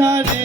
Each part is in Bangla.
সারি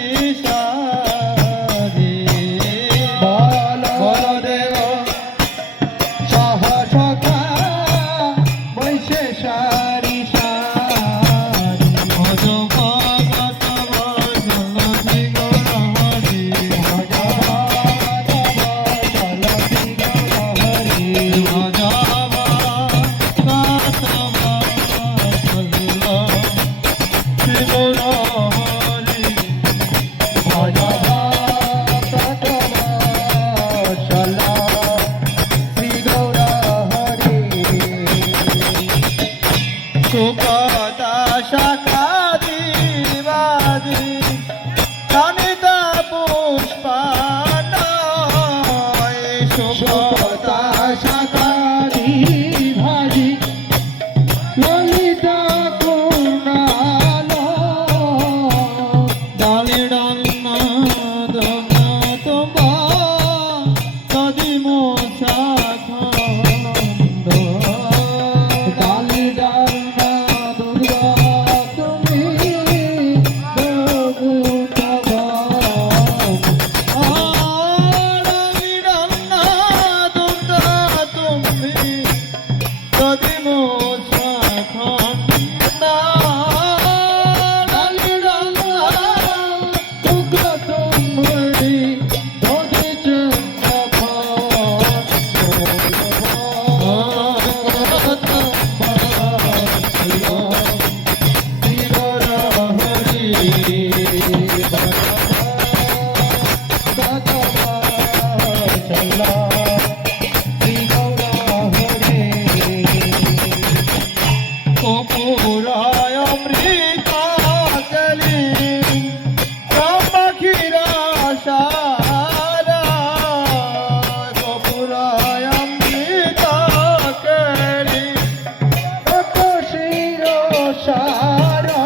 সারা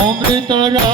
অমৃত রা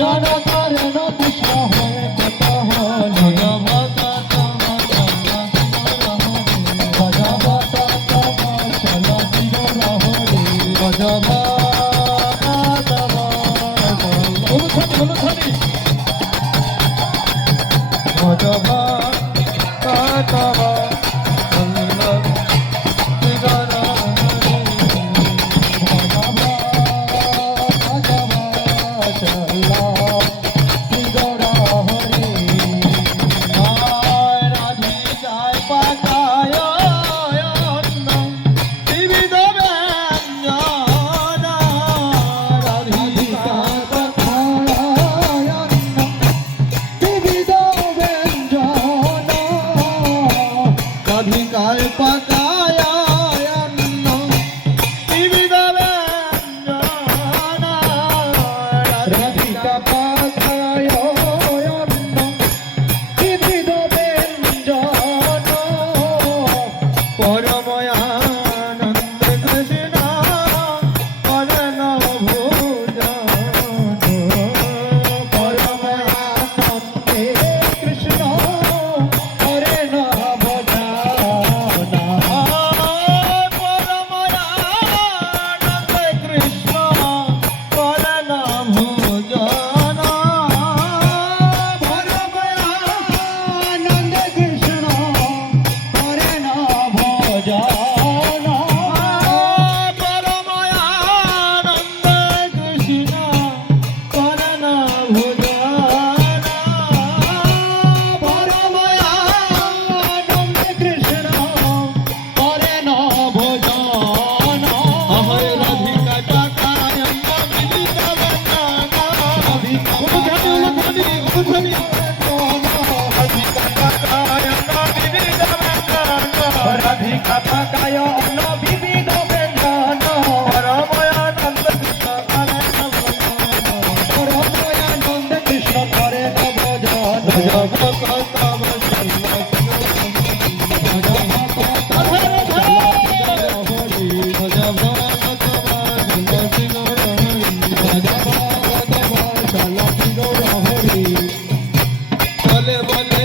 জনতার নদী হয়ে কত হল Madhava, Madhava. never know.